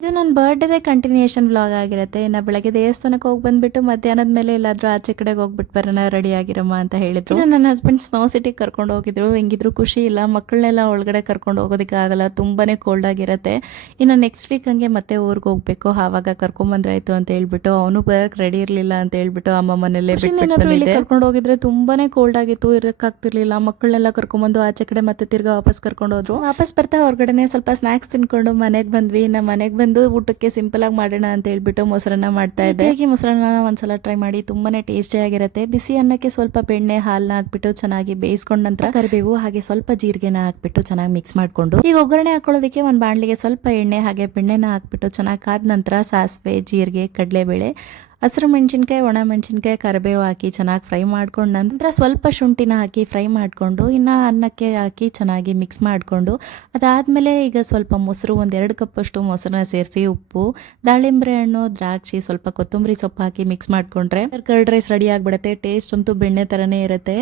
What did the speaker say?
ಇದು ನನ್ನ ಬರ್ಡೇದೇ continuation vlog ಆಗಿರುತ್ತೆ. ಇನ್ನು ಬೆಳಗ್ಗೆ ದೇವಸ್ಥಾನಕ್ಕೆ ಹೋಗಿ ಬಂದ್ಬಿಟ್ಟು ಮಧ್ಯಾಹ್ನದ ಮೇಲೆ ಎಲ್ಲಾದರೂ ಆಚೆ ಕಡೆಗೆ ಹೋಗ್ಬಿಟ್ಟು ಬರೋಣ, ರೆಡಿ ಆಗಿರಮ್ಮ ಅಂತ ಹೇಳಿದ್ರು. ಇನ್ನು ನನ್ನ ಹಸ್ಬೆಂಡ್ ಸ್ನೋ ಸಿಟಿಗೆ ಕರ್ಕೊಂಡು ಹೋಗಿದ್ರು. ಹೆಂಗಿದ್ರು ಖುಷಿ ಇಲ್ಲ, ಮಕ್ಕಳನ್ನೆಲ್ಲ ಒಳಗಡೆ ಕರ್ಕೊಂಡು ಹೋಗೋದಕ್ಕೆ ಆಗಲ್ಲ, ತುಂಬಾನೇ ಕೋಲ್ಡ್ ಆಗಿರುತ್ತೆ. ಇನ್ನು ನೆಕ್ಸ್ಟ್ ವೀಕ್ ಹಂಗೆ ಮತ್ತೆ ಊರಿಗೆ ಹೋಗ್ಬೇಕು, ಆವಾಗ ಕರ್ಕೊಂಬಂದ್ರಾಯ್ತು ಅಂತ ಹೇಳ್ಬಿಟ್ಟು ಅವನು ಬರಕ್ಕೆ ರೆಡಿ ಇರಲಿಲ್ಲ ಅಂತ ಹೇಳ್ಬಿಟ್ಟು ಅಮ್ಮ ಮನೇಲೆ ಇಲ್ಲಿ ಕರ್ಕೊಂಡು ಹೋಗಿದ್ರೆ ತುಂಬಾನೇ ಕೋಲ್ಡ್ ಆಗಿತ್ತು, ಇರಕ್ಕಾಗ್ತಿರ್ಲಿಲ್ಲ. ಮಕ್ಕಳನ್ನೆಲ್ಲ ಕರ್ಕೊಂಡ್ಬಂದು ಆಚೆ ಕಡೆ ಮತ್ತೆ ತಿರ್ಗಾ ವಾಪಸ್ ಕರ್ಕೊಂಡು ಹೋದ್ರು. ವಾಪಸ್ ಬರ್ತಾ ಹೊರಗಡೆನೆ ಸ್ವಲ್ಪ ಸ್ನಾಕ್ಸ್ ತಿನ್ಕೊಂಡು ಮನೆಗೆ ಬಂದ್ವಿ. ನಮ್ಮ ಮನೆಗೆ ಬಂದು ಊಟಕ್ಕೆ ಸಿಂಪಲ್ ಆಗಿ ಮಾಡೋಣ ಅಂತ ಹೇಳ್ಬಿಟ್ಟು ಮೊಸರನ್ನ ಮಾಡ್ತಾ ಇದ್ದೆ. ಮೊಸರನ್ನ ಒಂದ್ಸಲ ಟ್ರೈ ಮಾಡಿ, ತುಂಬಾನೇ ಟೇಸ್ಟಿ ಆಗಿರುತ್ತೆ. ಬಿಸಿ ಅನ್ನಕ್ಕೆ ಸ್ವಲ್ಪ ಬೆಣ್ಣೆ ಹಾಲನ್ನ ಹಾಕ್ಬಿಟ್ಟು ಚೆನ್ನಾಗಿ ಬೇಯಿಸ್ಕೊಂಡ ನಂತರ ಕರಿಬೇವು ಹಾಗೆ ಸ್ವಲ್ಪ ಜೀರಿಗೆನ ಹಾಕ್ಬಿಟ್ಟು ಚೆನ್ನಾಗಿ ಮಿಕ್ಸ್ ಮಾಡ್ಕೊಂಡು ಈಗ ಒಗ್ಗರಣೆ ಹಾಕೊಳ್ಳೋದಕ್ಕೆ ಒಂದು ಬಾಣಲಿಗೆ ಸ್ವಲ್ಪ ಎಣ್ಣೆ ಹಾಗೆ ಬೆಣ್ಣೆನ ಹಾಕ್ಬಿಟ್ಟು ಚೆನ್ನಾಗಿ ಕಾದ ನಂತರ ಸಾಸಿವೆ, ಜೀರಿಗೆ, ಕಡಲೆಬೇಳೆ, ಹಸಿರು ಮೆಣಸಿನ್ಕಾಯಿ, ಒಣ ಮೆಣಸಿನ್ಕಾಯಿ, ಕರಿಬೇವು ಹಾಕಿ ಚೆನ್ನಾಗಿ ಫ್ರೈ ಮಾಡ್ಕೊಂಡು ನಂತರ ಸ್ವಲ್ಪ ಶುಂಠಿನ ಹಾಕಿ ಫ್ರೈ ಮಾಡಿಕೊಂಡು ಇನ್ನು ಅನ್ನಕ್ಕೆ ಹಾಕಿ ಚೆನ್ನಾಗಿ ಮಿಕ್ಸ್ ಮಾಡಿಕೊಂಡು ಅದಾದಮೇಲೆ ಈಗ ಸ್ವಲ್ಪ ಮೊಸರು, ಒಂದು 2 ಕಪ್ಪಷ್ಟು ಮೊಸರನ್ನ ಸೇರಿಸಿ, ಉಪ್ಪು, ದಾಳಿಂಬೆ ಹಣ್ಣು, ದ್ರಾಕ್ಷಿ, ಸ್ವಲ್ಪ ಕೊತ್ತಂಬರಿ ಸೊಪ್ಪು ಹಾಕಿ ಮಿಕ್ಸ್ ಮಾಡಿಕೊಂಡ್ರೆ ಕರ್ಡ್ ರೈಸ್ ರೆಡಿ ಆಗಿಬಿಡುತ್ತೆ. ಟೇಸ್ಟ್ ಅಂತೂ ಬೆಣ್ಣೆ ಥರನೇ ಇರುತ್ತೆ.